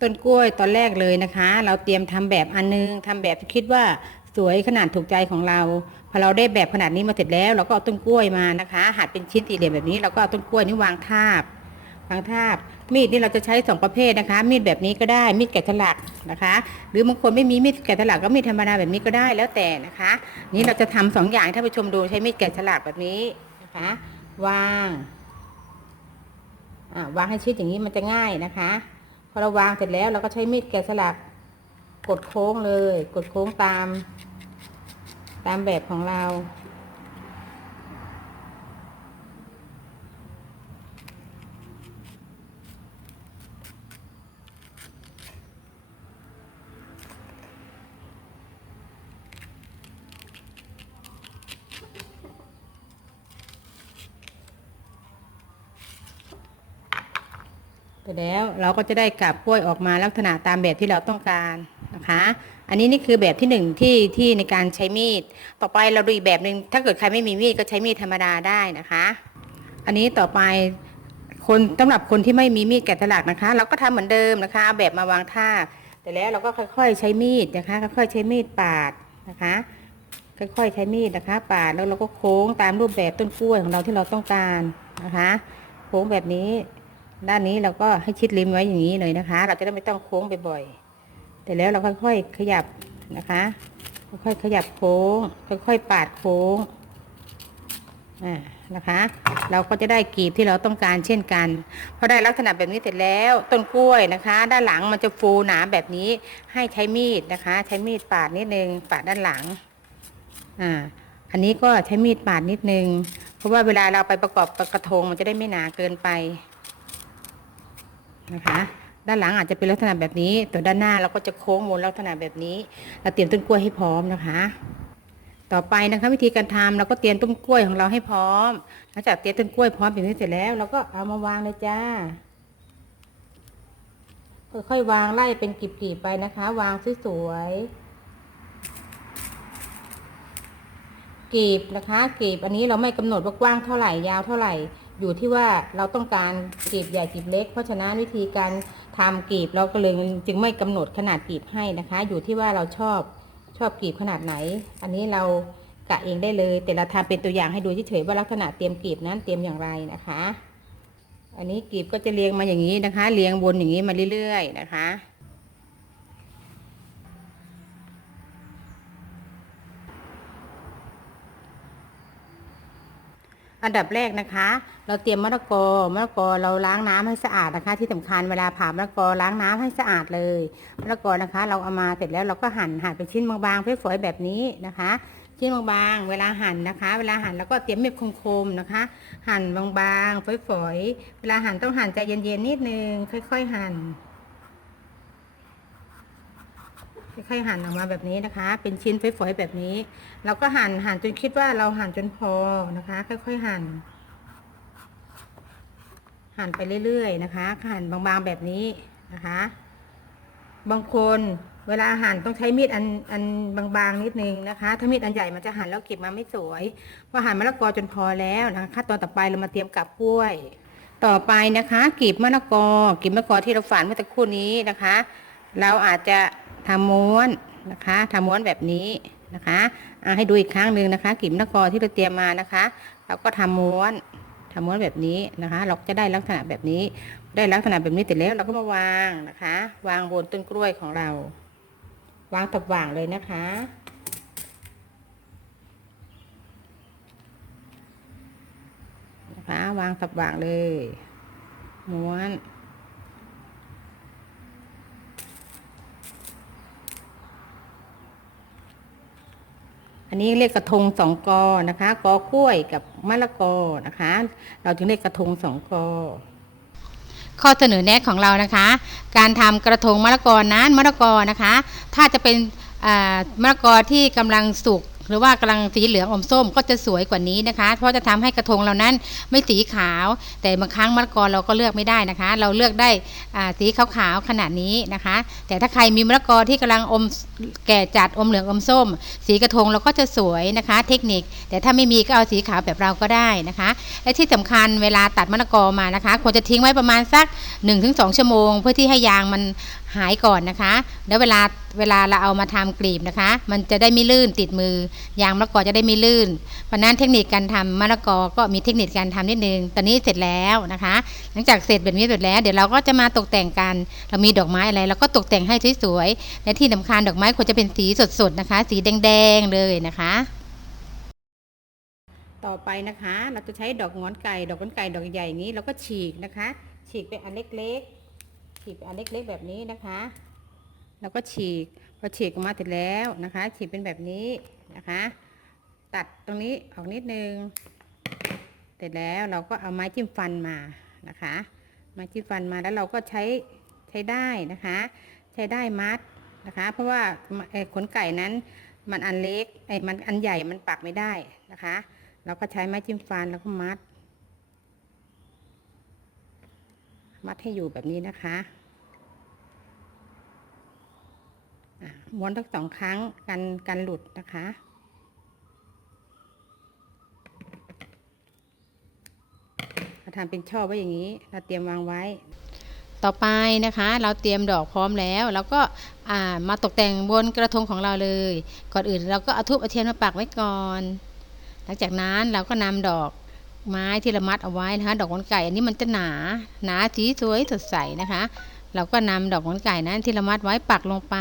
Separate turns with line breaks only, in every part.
ต้นกล้วยตอนแรกเลยนะคะ เราเตรียมทำแบบอันนึงทำแบบที่คิดว่าสวยขนาดถูกใจของเราพอเราได้แบบขนาดนี้มาเสร็จแล้ว เราก็เอาต้นกล้วยมานะคะหั่นเป็นชิ้นสี่เหลี่ยมแบบนี้เราก็เอาต้นกล้วยนี่วางทาบวางทาบ มีดนี่เราจะใช้สองประเภทนะคะ มีดแบบนี้ก็ได้มีดแกะสลักนะคะ หรือบางคนไม่มีมีดแกะสลักก็มีดธรรมดาแบบนี้ก็ได้แล้วแต่นะคะ นี่เราจะทำสองอย่างท่านผู้ชมดูใช้มีดแกะสลักแบบนี้นะคะวางอ่าวางให้ชิดอย่างนี้มันจะง่ายนะคะ พอเราวางเสร็จแล้วเราก็ใช้มีดแกะสลักกดโค้งเลย กดโค้งตาม ตามแบบของเรา ไปแล้วเราก็จะได้กาบกล้วยออกมาลักษณะตามแบบที่เราต้องการนะคะ อันนี้นี่คือแบบที่หนึ่งที่ที่ในการใช้มีด ต่อไปเราดูอีกแบบหนึ่งถ้าเกิดใครไม่มีมีดก็ใช้มีดธรรมดาได้นะคะ อันนี้ต่อไปคนสำหรับคนที่ไม่มีมีดแกะสลักนะคะ เราก็ทำเหมือนเดิมนะคะเอาแบบมาวางท่าแต่แล้วเราก็ค่อยๆใช้มีดนะคะ ค่อยๆใช้มีดปาดนะคะ ค่อยๆใช้มีดนะคะ ปาดแล้วเราก็โค้งตามรูปแบบต้นกล้วยของเราที่เราต้องการนะคะ โค้งแบบนี้ ด้านนี้เราก็ให้ชิดริมไว้อย่างนี้เลยนะคะ เราจะได้ไม่ต้องโค้งบ่อยๆแต่แล้วเราค่อยๆขยับนะคะ ค่อยๆขยับโค้ง ค่อยๆปาดโค้งอ่านะคะ เราก็จะได้กีบที่เราต้องการเช่นกันพอได้ลักษณะแบบนี้เสร็จแล้วต้นกล้วยนะคะ ด้านหลังมันจะฟูหนาแบบนี้ให้ใช้มีดนะคะ ใช้มีดปาดนิดนึงปาดด้านหลังอ่าอันนี้ก็ใช้มีดปาดนิดนึง เพราะว่าเวลาเราไปประกอบกระทงมันจะได้ไม่หนาเกินไป นะคะ ด้านหลังอาจจะเป็นลักษณะแบบนี้ ตัวด้านหน้าเราก็จะโค้งวนลักษณะแบบนี้ เราเตรียมต้นกล้วยให้พร้อมนะคะ ต่อไปนะคะวิธีการทำเราก็เตรียมต้นกล้วยของเราให้พร้อม หลังจากเตรียมต้นกล้วยพร้อมแบบนี้เสร็จแล้วเราก็เอามาวางเลยจ้าค่อยๆวางไล่เป็นกลีบๆไปนะคะ วางสวยๆกลีบนะคะกลีบอันนี้เราไม่กำหนดว่ากว้างเท่าไหร่ยาวเท่าไหร่ อยู่ที่ว่าเราต้องการกลีบใหญ่กลีบเล็ก เพราะฉะนั้นวิธีการทำกลีบเราก็เลยจึงไม่กำหนดขนาดกลีบให้นะคะ อยู่ที่ว่าเราชอบชอบกลีบขนาดไหน อันนี้เรากะเองได้เลย แต่เราทำเป็นตัวอย่างให้ดูเฉยๆว่าลักษณะเตรียมกลีบนั้นเตรียมอย่างไรนะคะ อันนี้กลีบก็จะเรียงมาอย่างนี้นะคะ เรียงวนอย่างนี้มาเรื่อยๆนะคะ อันดับแรกนะคะ เราเตรียมมะละกอมะละกอเราล้างน้ำให้สะอาดนะคะ ที่สำคัญเวลาผ่ามะละกอล้างน้ำให้สะอาดเลยมะละกอนะคะ เราเอามาเสร็จแล้วเราก็หั่นหั่นเป็นชิ้นบางๆเพื่อยแบบนี้นะคะ ชิ้นบางๆเวลาหั่นนะคะ เวลาหั่นเราก็เตรียมเม็ดคมๆนะคะ หั่นบางๆฝอยๆเวลาหั่นต้องหั่นใจเย็นๆนิดนึงค่อย ๆ หั่น ค่อยๆหั่นออกมาแบบนี้นะคะ เป็นชิ้นฝอยๆแบบนี้ เราก็หั่นหั่นจนคิดว่าเราหั่นจนพอนะคะ ค่อยๆหั่น หั่นไปเรื่อยๆนะคะหั่นบางๆแบบนี้นะคะ บางคนเวลาหั่นต้องใช้มีดอันอันบางๆนิดนึงนะคะ ถ้ามีดอันใหญ่มันจะหั่นแล้วเก็บมาไม่สวยพอหั่นมะละกอจนพอแล้วนะคะขั้นตอนต่อไปเรามาเตรียมกับกล้วย ต่อไปนะคะกลีบมะละกอกลีบมะละกอที่เราฝานเมื่อสักครู่นี้นะคะ เราอาจจะ ทำม้วนนะคะทำม้วนแบบนี้นะคะอ่าให้ดูอีกครั้งหนึ่งนะคะกลีบมะละกอที่เราเตรียมมานะคะ เราก็ทำม้วนทำม้วนแบบนี้นะคะ เราจะได้ลักษณะแบบนี้ ได้ลักษณะแบบนี้เสร็จแล้วเราก็มาวางนะคะ วางบนต้นกล้วยของเรา วางตับว่างเลยนะคะ นะคะ วางตับว่างเลย ม้วน อันนี้เรียกกระทงสองกอนะคะ กอกล้วยกับมะละกอนะคะ เราจึงเรียกกระทงสองกอข้อเสนอแนะของเรานะคะ การทำกระทงมะละกอนั้นมะละกอนะคะ ถ้าจะเป็นมะละกอที่กำลังสุก หรือว่ากำลังสีเหลืองอมส้มก็จะสวยกว่านี้นะคะ เพราะจะทำให้กระทงเรานั้นไม่สีขาว แต่บางครั้งมะละกอเราก็เลือกไม่ได้นะคะ เราเลือกได้อ่าสีขาวๆขนาดนี้นะคะ แต่ถ้าใครมีมะละกอที่กำลังอมแก่จัดอมเหลืองอมส้ม สีกระทงเราก็จะสวยนะคะ เทคนิค แต่ถ้าไม่มีก็เอาสีขาวแบบเราก็ได้นะคะ และที่สำคัญเวลาตัดมะละกอมานะคะควรจะทิ้งไว้ประมาณสัก 1-2 ชั่วโมง เพื่อที่ให้ยางมัน หายก่อนนะคะ แล้วเวลาเวลาเราเอามาทำกลีบนะคะ มันจะได้ไม่ลื่นติดมือยางมะละกอจะได้ไม่ลื่น เพราะนั้นเทคนิคการทำมะละกอก็มีเทคนิคการทำนิดนึง ตอนนี้เสร็จแล้วนะคะ หลังจากเสร็จแบบนี้เสร็จแล้ว เดี๋ยวเราก็จะมาตกแต่งกัน เรามีดอกไม้อะไรเราก็ตกแต่งให้สวยๆ และที่สำคัญดอกไม้ควรจะเป็นสีสดๆนะคะ สีแดงๆเลยนะคะต่อไปนะคะ เราจะใช้ดอกงอนไก่ ดอกงอนไก่ ดอกใหญ่อย่างนี้ เราก็ฉีกนะคะ ฉีกเป็นอันเล็กๆ ฉีกเอันเล็กๆแบบนี้นะคะ แล้วก็ฉีกพอฉีกออกมาเสร็จแล้วนะคะ ฉีกเป็นแบบนี้นะคะ ตัดตรงนี้ออกนิดนึง เสร็จแล้วเราก็เอาไม้จิ้มฟันมานะคะไม้จิ้มฟันมาแล้วเราก็ใช้ใช้ได้นะคะ ใช้ได้มัดนะคะ เพราะว่าขนไก่นั้นมันอันเล็กไอ้ยมันอันใหญ่มันปักไม่ได้นะคะ เราก็ใช้ไม้จิ้มฟันแล้วก็มัด มัดให้อยู่แบบนี้นะคะม้วนทั้งสองครั้งกันกันหลุดนะคะ เราทำเป็นช่อไว้อย่างนี้ เราเตรียมวางไว้ ต่อไปนะคะ เราเตรียมดอกพร้อมแล้วเราก็มาตกแต่งบนกระทงของเราเลย ก่อนอื่นเราก็เอาทูบเอาเทียนมาปักไว้ก่อน หลังจากนั้นเราก็นำดอก ไม้ที่เรามัดเอาไว้นะคะ ดอกขนไก่อันนี้มันจะหนา หนาสีสวยสดใสนะคะ เราก็นำดอกขนไก่นั้นที่เรามัดไว้ปักลงไป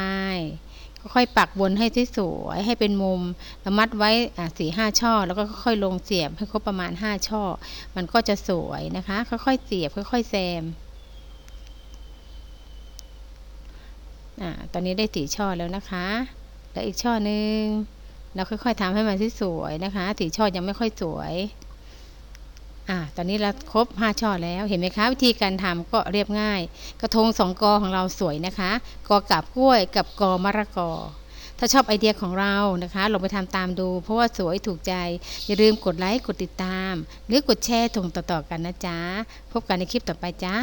ค่อยๆปักบนให้สวยให้เป็นมุมเรามัดไว้สี่ห้าช่อ แล้วก็ค่อยๆลงเสียบให้ครบประมาณห้าช่อ มันก็จะสวยนะคะ ค่อยๆเสียบค่อยๆแซมอตอนนี้ได้สี่ช่อแล้วนะคะแล้วอีกช่อหนึ่งเราค่อยๆทำให้มันสวยนะคะสีช่อยังไม่ค่อยสวย อ่า ตอนนี้เราครบห้าช่อแล้ว เห็นไหมคะ วิธีการทำก็เรียบง่าย กระทงสองกอของเราสวยนะคะ กอกับกล้วยกับกอมะระกอ ถ้าชอบไอเดียของเรานะคะ ลองไปทำตามดู เพราะว่าสวยถูกใจ อย่าลืมกดไลค์ กดติดตาม หรือกดแชร์ถงต่อๆกันนะจ๊ะ พบกันในคลิปต่อไปจ้า